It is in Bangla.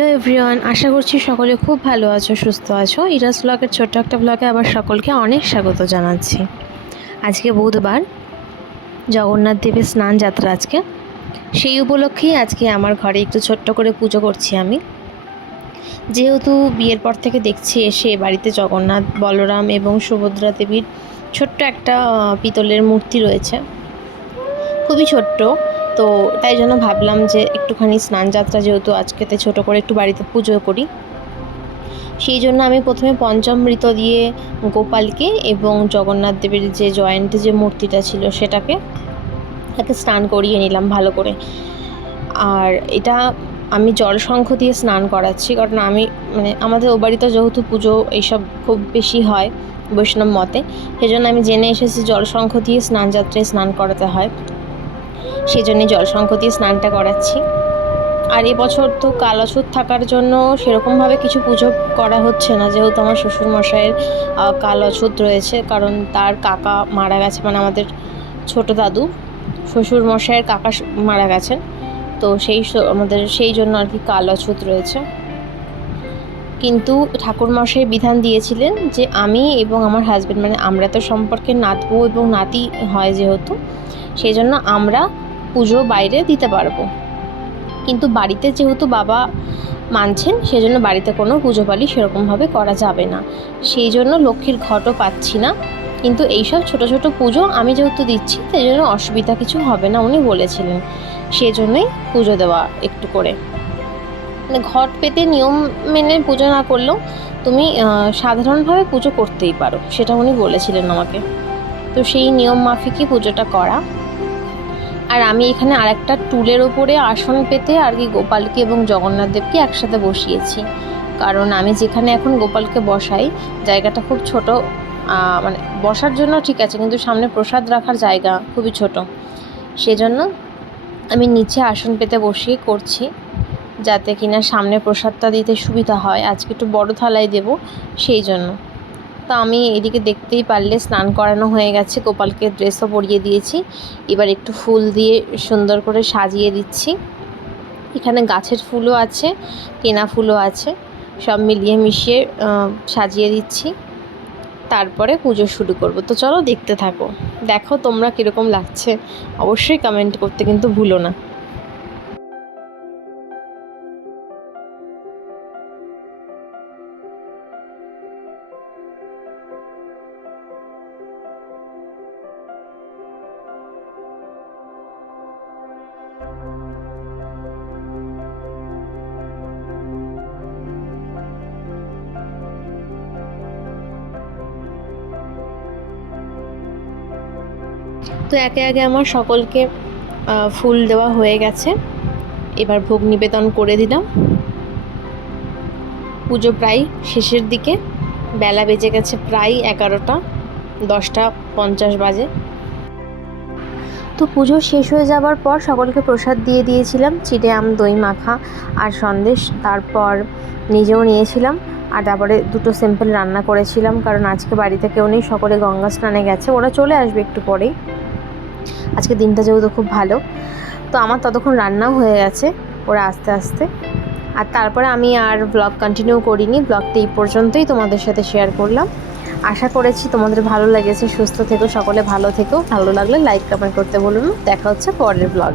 এভরিওয়ান, আশা করছি সকলে খুব ভালো আছো, সুস্থ আছো। ইরাস ব্লগের ছোট্ট একটা ব্লগে আবার সকলকে অনেক স্বাগত জানাচ্ছি। আজকে বুধবার, জগন্নাথ দেবের স্নান যাত্রা আজকে। সেই উপলক্ষেই আজকে আমার ঘরে একটু ছোট্ট করে পুজো করছি আমি। যেহেতু বিয়ের পর থেকে দেখছি এসে বাড়িতে জগন্নাথ, বলরাম এবং সুভদ্রা দেবীর ছোট্ট একটা পিতলের মূর্তি রয়েছে। খুবই ছোট্ট। তো তাই জন্য ভাবলাম যে একটুখানি স্নান যাত্রা যেহেতু আজকেতে ছোট করে একটু বাড়িতে পুজো করি। সেই জন্য আমি প্রথমে পঞ্চামৃত দিয়ে গোপালকে এবং জগন্নাথ দেবের যে জয়েন্টে যে মূর্তিটা ছিল সেটাকে তাকে স্নান করিয়ে নিলাম ভালো করে। আর এটা আমি জল শঙ্খ দিয়ে স্নান করাচ্ছি, কারণ আমি মানে আমাদের ও বাড়িতে যেহেতু পুজো এইসব খুব বেশি হয় বৈষ্ণব মতে, সেজন্য আমি জেনে এসেছি জল শঙ্খ দিয়ে স্নান যাত্রায় স্নান করাতে হয়। সেই জন্যে জলশঙ্খ দিয়ে স্নানটা করাচ্ছি। আর এবছর তো কালাছুত থাকার জন্য সেরকমভাবে কিছু পুজো করা হচ্ছে না, যেহেতু আমার শ্বশুরমশাইয়ের কালাছুত রয়েছে। কারণ তার কাকা মারা গেছে মানে আমাদের ছোট দাদু। শ্বশুরমশাইয়ের কাকা মারা গেছেন। তো সেই আমাদের সেই জন্য আর কি কালাছুত রয়েছে। কিন্তু ঠাকুরমশাই বিধান দিয়েছিলেন যে আমি এবং আমার হাজব্যান্ড মানে আমরা তো সম্পর্কে নাতবো এবং নাতি হয় যেহেতু সেই জন্য আমরা পুজো বাইরে দিতে পারব। কিন্তু বাড়িতে যেহেতু বাবা মানছেন, সেজন্য বাড়িতে কোনো পুজো পালি সেরকমভাবে করা যাবে না। সেই জন্য লক্ষ্মীর ঘটও পাচ্ছি না। কিন্তু এইসব ছোট ছোট পুজো আমি যেহেতু দিচ্ছি সেই জন্য অসুবিধা কিছু হবে না, উনি বলেছিলেন। সেই জন্যই পুজো দেওয়া একটু করে। মানে ঘট পেতে নিয়ম মেনে পুজো না করলেও তুমি সাধারণভাবে পুজো করতেই পারো, সেটা উনি বলেছিলেন আমাকে। তো সেই নিয়ম মাফিকই পুজোটা করা। আর আমি এখানে আরেকটা টুলের ওপরে আসন পেতে আর কি গোপালকে এবং জগন্নাথ দেবকে একসাথে বসিয়েছি। কারণ আমি যেখানে এখন গোপালকে বসাই, জায়গাটা খুব ছোট মানে বসার জন্য ঠিক আছে, কিন্তু সামনে প্রসাদ রাখার জায়গা খুবই ছোট। সেজন্য আমি নিচে আসন পেতে বসিয়ে করছি। যাতে কিনা সামনে প্রসাদটা দিতে সুবিধা হয়। আজকে একটু বড় থালায় দেব সেই জন্য। তো আমি এদিকে দেখতেই পারলে স্নান করানো হয়ে গেছে, গোপালকে ড্রেসও পরিয়ে দিয়েছি। এবার একটু ফুল দিয়ে সুন্দর করে সাজিয়ে দিচ্ছি। এখানে গাছের ফুলও আছে, কেনা ফুলও আছে, সব মিলিয়ে মিশিয়ে সাজিয়ে দিচ্ছি। তারপরে পুজো শুরু করব। তো চলো দেখতে থাকো। দেখো তোমরা কীরকম লাগছে। অবশ্যই কমেন্ট করতে কিন্তু ভুলো না। তো একে একে আমার সকলকে ফুল দেওয়া হয়ে গেছে। এবার ভোগ নিবেদন করে দিলাম। পুজো প্রায় শেষের দিকে। বেলা বেজে গেছে প্রায় এগারোটা, দশটা পঞ্চাশ বাজে। তো পুজো শেষ হয়ে যাবার পর সকলকে প্রসাদ দিয়ে দিয়েছিলাম চিটে আম, দই মাখা আর সন্দেশ তারপর নিজেও নিয়েছিলাম আর তারপরে দুটো সিম্পল রান্না করেছিলাম কারণ আজকে বাড়িতে কেউ নেই, সকলে গঙ্গা স্নানে গেছে, ওরা চলে আসবে একটু পরেই। আজকে দিনটা যেহেতু খুব ভালো, তো আমার ততক্ষণ রান্নাও হয়ে গেছে, ওরা আস্তে আস্তে। আর তারপরে আমি আর ব্লগ কন্টিনিউ করিনি ব্লগটা এই পর্যন্তই তোমাদের সাথে শেয়ার করলাম। আশা করেছি তোমাদের ভালো লেগেছে, সুস্থ থেকো, সকলে ভালো থেকো। ভালো লাগলে লাইক কমেন্ট করতে বলুন দেখা হচ্ছে পরের ব্লগ